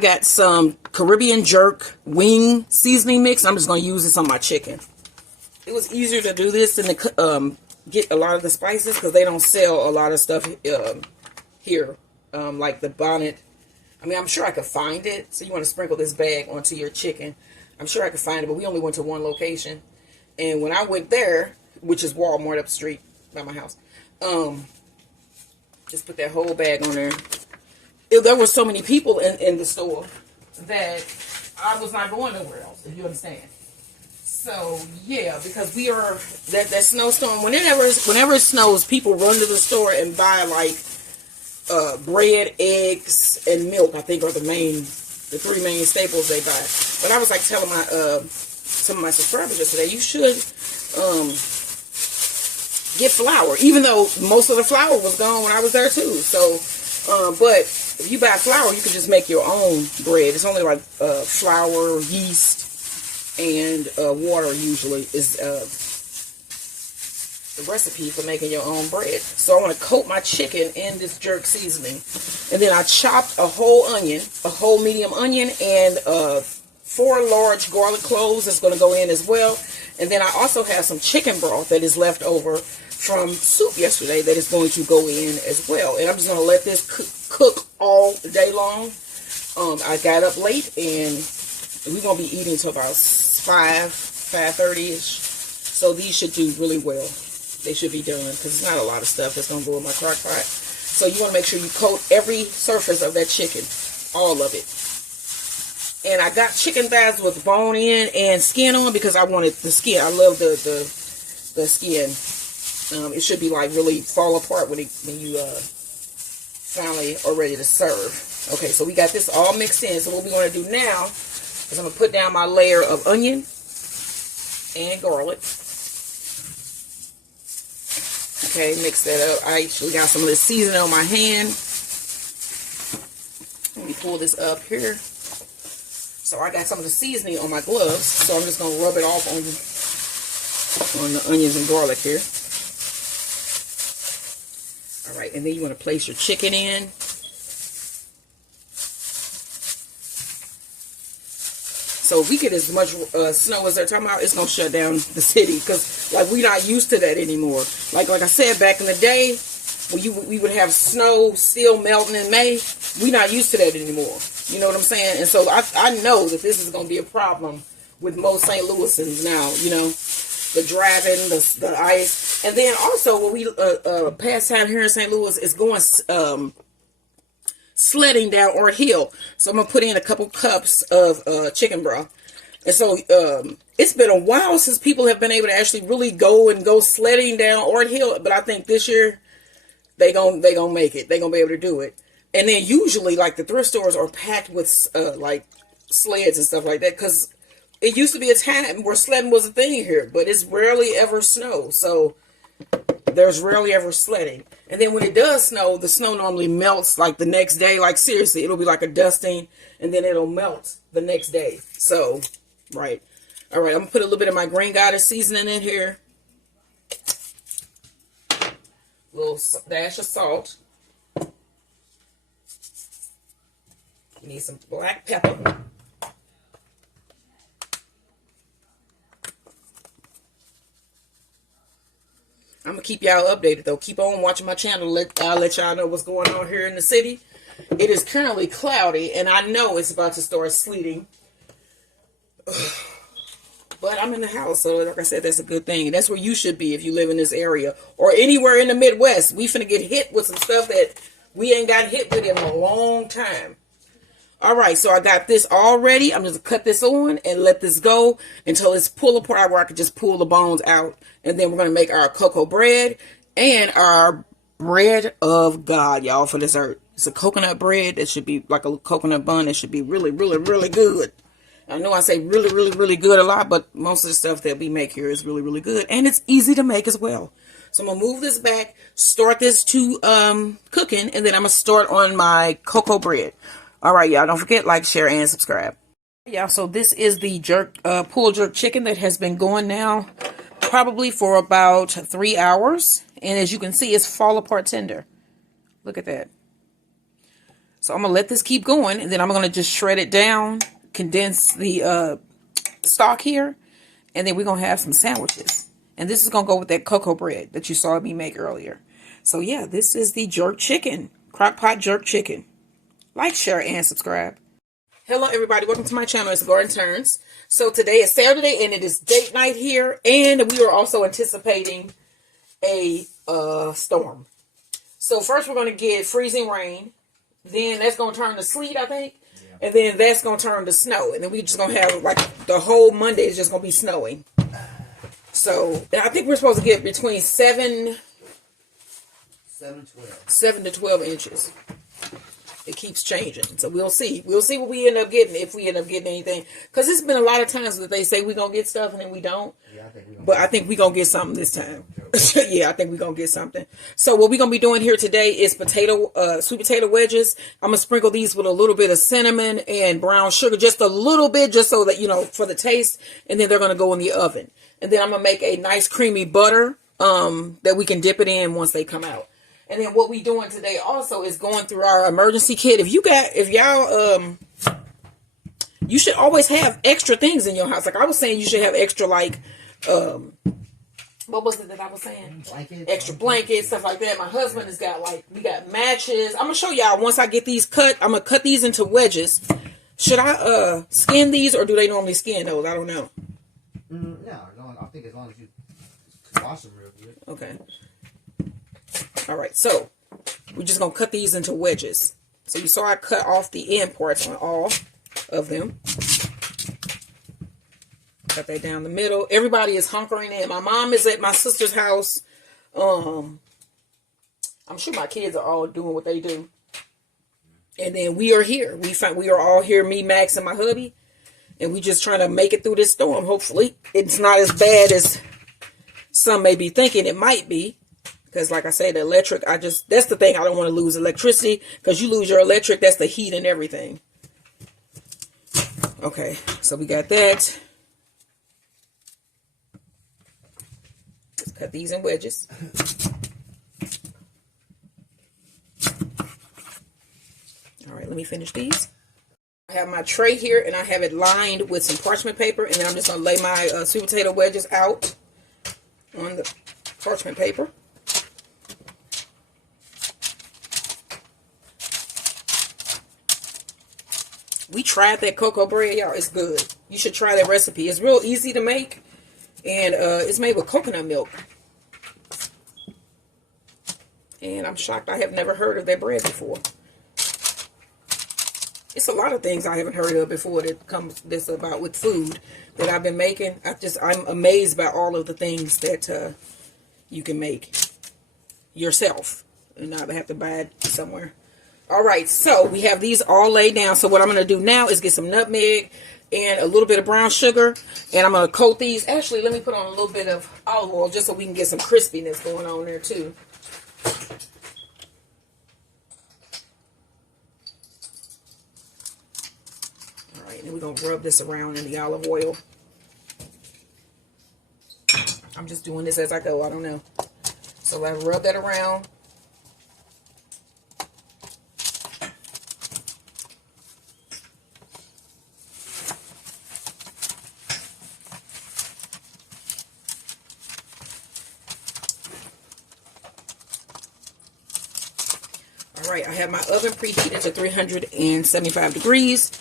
got some Caribbean jerk wing seasoning mix. I'm just going to use this on my chicken. It was easier to do this than to get a lot of the spices because they don't sell a lot of stuff here. Like the bonnet. I mean, I'm sure I could find it. So you want to sprinkle this bag onto your chicken. I'm sure I could find it, but we only went to one location. And when I went there, which is Walmart up the street by my house, just put that whole bag on there. There were so many people in the store that I was not going nowhere else, if you understand. So, yeah, because we are, that snowstorm, whenever it snows, people run to the store and buy, like, bread, eggs, and milk, I think, are the three main staples they buy. But I was, like, telling some of my subscribers yesterday, you should get flour, even though most of the flour was gone when I was there, too. So, but if you buy flour, you can just make your own bread. It's only like flour, yeast, and water usually is the recipe for making your own bread. So I want to coat my chicken in this jerk seasoning. And then I chopped a whole onion, a whole medium onion, and 4 large garlic cloves is going to go in as well. And then I also have some chicken broth that is left over from soup yesterday that is going to go in as well. And I'm just going to let this cook all day long. I got up late and we're going to be eating until about 5:30ish. So these should do really well. They should be done because it's not a lot of stuff that's going to go in my crock pot. So you want to make sure you coat every surface of that chicken, all of it. And I got chicken thighs with bone in and skin on because I wanted the skin. I love the skin. It should be like really fall apart when you finally are ready to serve. Okay, so we got this all mixed in. So what we're going to do now is I'm going to put down my layer of onion and garlic. Okay, mix that up. I actually got some of this seasoning on my hand. Let me pull this up here. So I got some of the seasoning on my gloves. So I'm just going to rub it off on the onions and garlic here. Alright, and then you want to place your chicken in. So if we get as much snow as they're talking about, it's going to shut down the city. Because, like, we're not used to that anymore. Like I said, back in the day, when we would have snow still melting in May, we're not used to that anymore. You know what I'm saying? And so I know that this is going to be a problem with most St. Louisans now. You know, the driving, the ice. And then also, when we pass time here in St. Louis, is going sledding down Ort Hill. So I'm going to put in a couple cups of chicken broth. And so it's been a while since people have been able to actually really go sledding down Ort Hill. But I think this year they gonna make it. They're going to be able to do it. And then usually, like, the thrift stores are packed with like sleds and stuff like that. Because it used to be a time where sledding was a thing here. But it's rarely ever snow. So there's rarely ever sledding. And then when it does snow, the snow normally melts like the next day. Like, seriously, it'll be like a dusting, and then it'll melt the next day. So, right. All right, I'm going to put a little bit of my Green Goddess seasoning in here. A little dash of salt. You need some black pepper. I'm going to keep y'all updated, though. Keep on watching my channel. I'll let y'all know what's going on here in the city. It is currently cloudy, and I know it's about to start sleeting. But I'm in the house, so like I said, that's a good thing. And that's where you should be if you live in this area. Or anywhere in the Midwest. We finna get hit with some stuff that we ain't got hit with in a long time. Alright, so I got this all ready. I'm just going to cut this on and let this go until it's pull apart where I can just pull the bones out. And then we're going to make our cocoa bread and our bread of God, y'all, for dessert. It's a coconut bread. It should be like a coconut bun. It should be really, really, really good. I know I say really, really, really good a lot, but most of the stuff that we make here is really, really good. And it's easy to make as well. So I'm going to move this back, start this to cooking, and then I'm going to start on my cocoa bread. All right, y'all, don't forget, like, share, and subscribe. Yeah, so this is the pulled jerk chicken that has been going now probably for about 3 hours. And as you can see, it's fall apart tender. Look at that. So I'm going to let this keep going, and then I'm going to just shred it down, condense the stock here, and then we're going to have some sandwiches. And this is going to go with that cocoa bread that you saw me make earlier. So yeah, this is the jerk chicken, Crockpot jerk chicken. Like, share, and subscribe. Hello everybody, welcome to my channel. It's Garden Turns. So today is Saturday and it is date night here, and we are also anticipating a storm. So first we're going to get freezing rain, then that's going to turn to sleet, I think. Yeah. And then that's going to turn to snow, and then we're just going to have like the whole Monday is just going to be snowing. So I think we're supposed to get between 7 to 12 inches. It keeps changing, so we'll see. We'll see what we end up getting, if we end up getting anything. Because it's been a lot of times that they say we're going to get stuff and then we don't. Yeah, I think we're going to get something this time. Yeah, I think we're going to get something. So what we're going to be doing here today is sweet potato wedges. I'm going to sprinkle these with a little bit of cinnamon and brown sugar, just a little bit, just so that, you know, for the taste. And then they're going to go in the oven. And then I'm going to make a nice creamy butter that we can dip it in once they come out. And then what we doing today also is going through our emergency kit. If y'all, you should always have extra things in your house. Like I was saying, you should have extra, like, what was it that I was saying? Extra blankets, stuff like that. My husband has got, like, we got matches. I'm going to show y'all once I get these cut. I'm going to cut these into wedges. Should I skin these, or do they normally skin those? I don't know. No, I think as long as you wash them real good. Okay. All right, so we're just going to cut these into wedges. So you saw I cut off the end parts on all of them. Cut that down the middle. Everybody is hunkering in. My mom is at my sister's house. I'm sure my kids are all doing what they do. And then we are here. We are all here, me, Max, and my hubby. And we just trying to make it through this storm. Hopefully it's not as bad as some may be thinking it might be. Because like I said, the electric, that's the thing. I don't want to lose electricity. Because you lose your electric, that's the heat and everything. Okay, so we got that. Let's cut these in wedges. All right, let me finish these. I have my tray here, and I have it lined with some parchment paper. And then I'm just going to lay my sweet potato wedges out on the parchment paper. We tried that cocoa bread, y'all. It's good. You should try that recipe. It's real easy to make. And it's made with coconut milk. And I'm shocked I have never heard of that bread before. It's a lot of things I haven't heard of before that comes this about with food that I've been making. I'm amazed by all of the things that you can make yourself and not have to buy it somewhere. All right, so we have these all laid down. So what I'm going to do now is get some nutmeg and a little bit of brown sugar. And I'm going to coat these. Actually, let me put on a little bit of olive oil just so we can get some crispiness going on there too. All right, and we're going to rub this around in the olive oil. I'm just doing this as I go. I don't know. So I rub that around. Alright, I have my oven preheated to 375 degrees.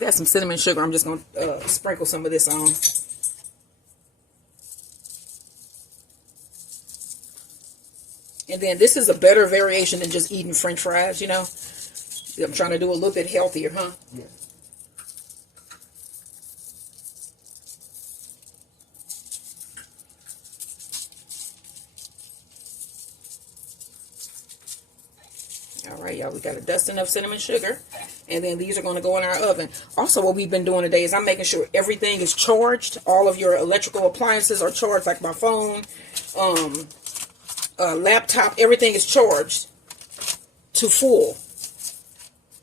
Got some cinnamon sugar. I'm just going to sprinkle some of this on. And then this is a better variation than just eating French fries, you know. I'm trying to do a little bit healthier, huh? Yeah. Alright, y'all, we got a dusting of cinnamon sugar. And then these are going to go in our oven. Also, what we've been doing today is I'm making sure everything is charged. All of your electrical appliances are charged, like my phone, laptop, everything is charged to full.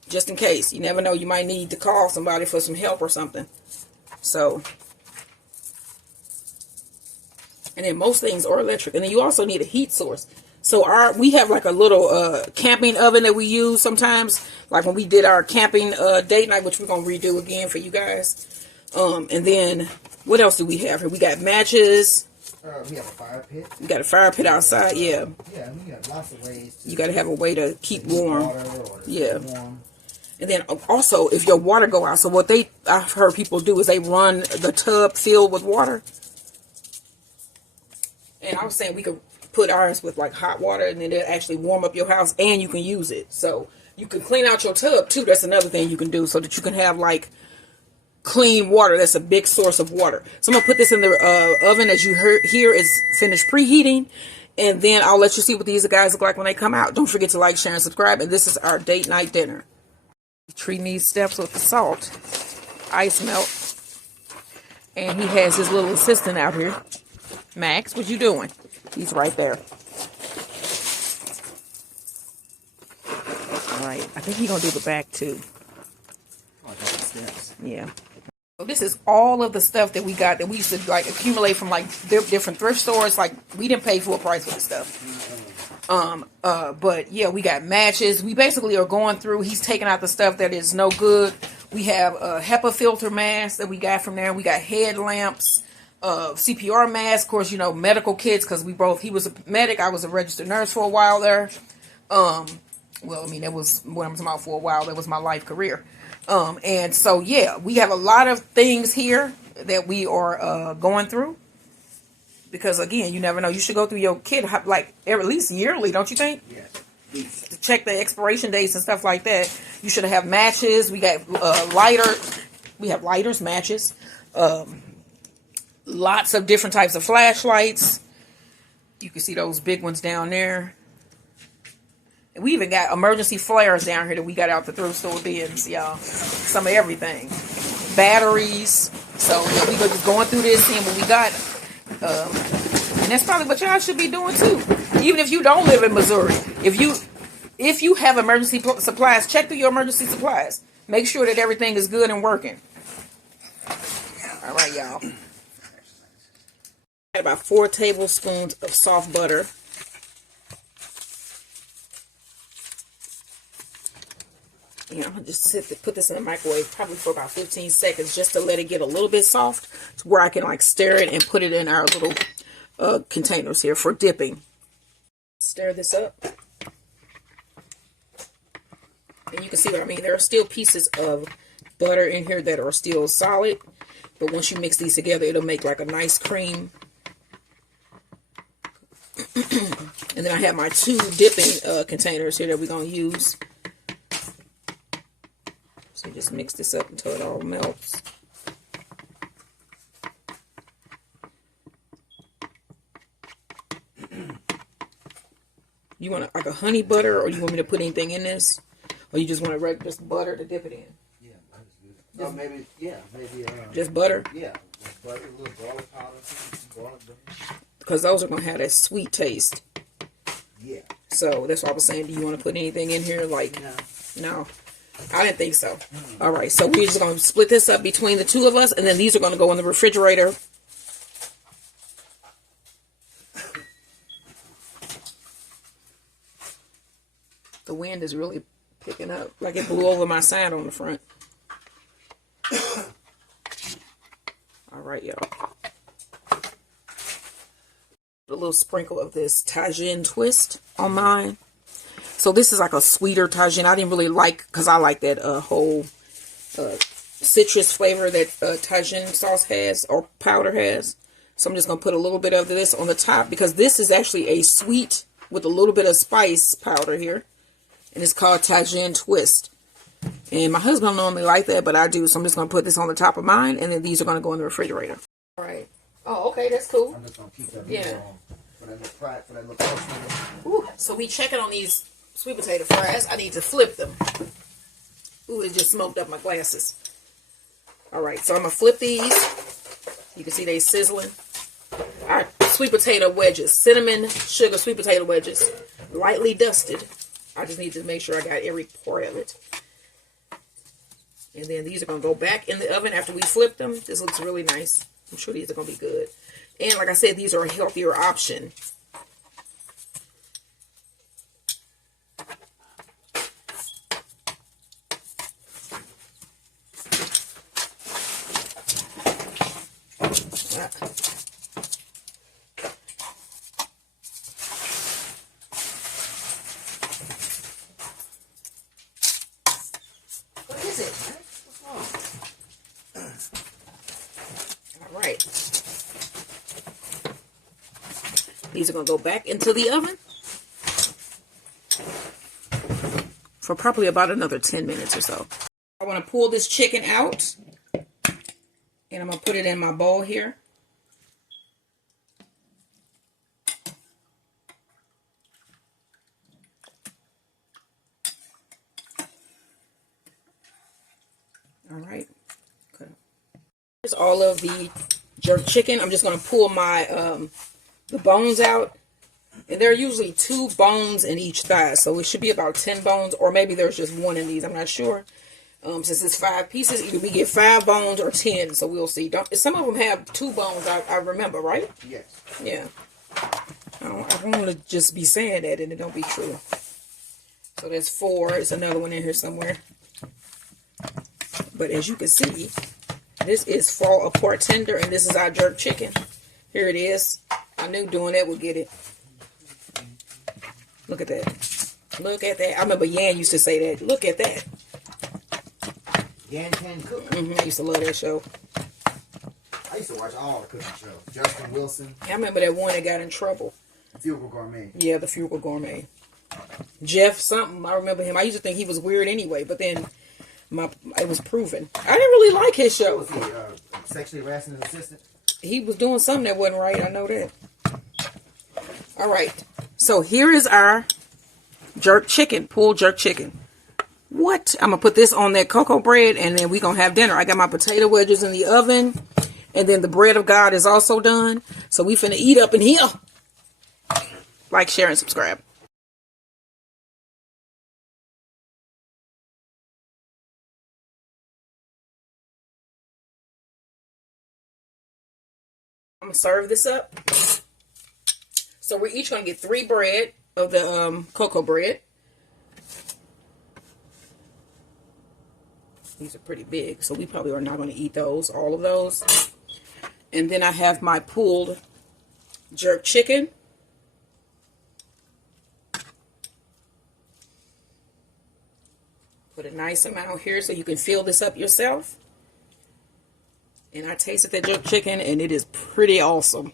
Just in case. You never know, you might need to call somebody for some help or something. So, and then most things are electric. And then you also need a heat source. So we have like a little camping oven that we use sometimes, like when we did our camping date night, which we're gonna redo again for you guys. And then what else do we have here? We got matches. We have a fire pit. We got a fire pit outside. Yeah. Yeah, we got lots of ways. You got to have a way to keep warm. Yeah. Warm. And then also, if your water go out, so what I've heard people do is they run the tub filled with water. And I was saying we could put ours with like hot water, and then it'll actually warm up your house, and you can use it. So you can clean out your tub too. That's another thing you can do, so that you can have like clean water. That's a big source of water. So I'm gonna put this in the oven. As you heard here, is finished preheating, and then I'll let you see what these guys look like when they come out. Don't forget to like, share, and subscribe. And this is our date night dinner. Treating these steps with the salt, ice melt, and he has his little assistant out here. Max, what you doing? He's right there. All right, I think he's gonna do the back too. Yeah. So this is all of the stuff that we got that we used to like accumulate from like different thrift stores. Like we didn't pay full price for the stuff. But yeah, we got matches. We basically are going through. He's taking out the stuff that is no good. We have a HEPA filter mask that we got from there. We got headlamps, CPR masks. Of course, you know, medical kits because he was a medic. I was a registered nurse for a while there. Well, I mean, that was what I'm talking about for a while. That was my life career. And so, yeah, we have a lot of things here that we are going through. Because, again, you never know. You should go through your kit, like, at least yearly, don't you think? Yes. To check the expiration dates and stuff like that. You should have matches. We got we have lighters, matches. Lots of different types of flashlights. You can see those big ones down there. And we even got emergency flares down here that we got out the thrift store bins, y'all. Some of everything. Batteries. So yeah, we go just going through this, seeing what we got. And that's probably what y'all should be doing too. Even if you don't live in Missouri. If you have emergency supplies, check through your emergency supplies. Make sure that everything is good and working. All right, y'all. Got about 4 tablespoons of soft butter. Yeah, I'm going to just put this in the microwave probably for about 15 seconds just to let it get a little bit soft to where I can like stir it and put it in our little containers here for dipping. Stir this up. And you can see what I mean. There are still pieces of butter in here that are still solid. But once you mix these together, it'll make like a nice cream. And then I have my 2 dipping containers here that we're going to use. So just mix this up until it all melts. You want like a honey butter, or you want me to put anything in this? Or you just want to just butter to dip it in? Yeah, that's good. Maybe just butter? Yeah, just butter, a little garlic powder, garlic butter. Because those are going to have that sweet taste. Yeah. So that's why I was saying, do you want to put anything in here? Like, no. I didn't think so. All right, so we're just going to split this up between the 2 of us, and then these are going to go in the refrigerator. The wind is really picking up, like it blew over my sign on the front. All right, y'all. A little sprinkle of this Tajin twist on mine. So this is like a sweeter Tajin. I didn't really like, because I like that whole citrus flavor that Tajin sauce has, or powder has. So I'm just going to put a little bit of this on the top, because this is actually a sweet with a little bit of spice powder here. And it's called Tajin Twist. And my husband don't normally like that, but I do. So I'm just going to put this on the top of mine, and then these are going to go in the refrigerator. All right. Oh, okay, that's cool. I'm just going to keep that for that little portion. Ooh, so we checking on these sweet potato fries. I need to flip them. Ooh, it just smoked up my glasses. All right, so I'm going to flip these. You can see they sizzling. All right, sweet potato wedges. Cinnamon sugar sweet potato wedges. Lightly dusted. I just need to make sure I got every part of it. And then these are going to go back in the oven after we flip them. This looks really nice. I'm sure these are going to be good. And like I said, these are a healthier option. These are going to go back into the oven for probably about another 10 minutes or so. I want to pull this chicken out, and I'm going to put it in my bowl here. All right. Okay. Here's all of the jerk chicken. I'm just going to pull my the bones out. And there are usually 2 bones in each thigh, so it should be about 10 bones, or maybe there's just 1 in these. I'm not sure. Since it's 5 pieces, either we get 5 bones or 10, so we'll see. Some of them have 2 bones, I remember, right? Yes. Yeah. I don't want to just be saying that and it don't be true. So there's 4. There's another one in here somewhere. But as you can see, this is fall apart tender, and this is our jerk chicken. Here it is. I knew doing that would get it. Look at that. Look at that. I remember Yan used to say that. Look at that. Yan Can Cook. I used to love that show. I used to watch all the cooking shows. Justin Wilson. I remember that one that got in trouble. Fugal Gourmet. Yeah, the Fugal Gourmet. Jeff something. I remember him. I used to think he was weird anyway, but then it was proven. I didn't really like his show. Was he sexually harassing his assistant? He was doing something that wasn't right. I know that. All right. So here is our jerk chicken, pulled jerk chicken. What? I'm going to put this on that cocoa bread, and then we're going to have dinner. I got my potato wedges in the oven, and then the bread of God is also done. So we finna eat up in here. Like, share, and subscribe. I'm going to serve this up. So we're each going to get 3 bread of the cocoa bread. These are pretty big, so we probably are not going to eat those, all of those. And then I have my pulled jerk chicken. Put a nice amount here so you can fill this up yourself. And I tasted that jerk chicken, and it is pretty awesome.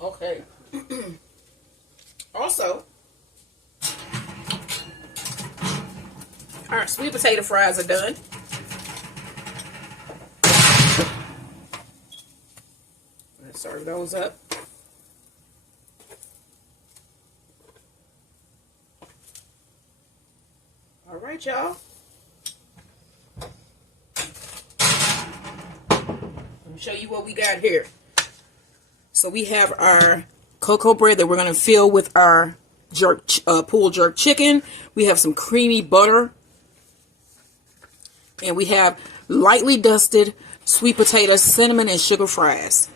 Okay. Also, our sweet potato fries are done. Let's serve those up. All right, y'all. Let me show you what we got here. So we have our cocoa bread that we're going to fill with our pulled jerk chicken. We have some creamy butter. And we have lightly dusted sweet potato, cinnamon, and sugar fries.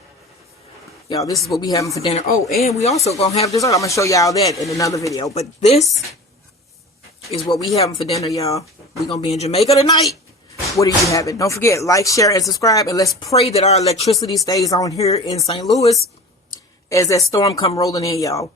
Y'all, this is what we having for dinner. Oh, and we also going to have dessert. I'm going to show y'all that in another video. But this is what we having for dinner, y'all. We're going to be in Jamaica tonight. What are you having? Don't forget, like, share, and subscribe. And let's pray that our electricity stays on here in St. Louis as that storm come rolling in, y'all.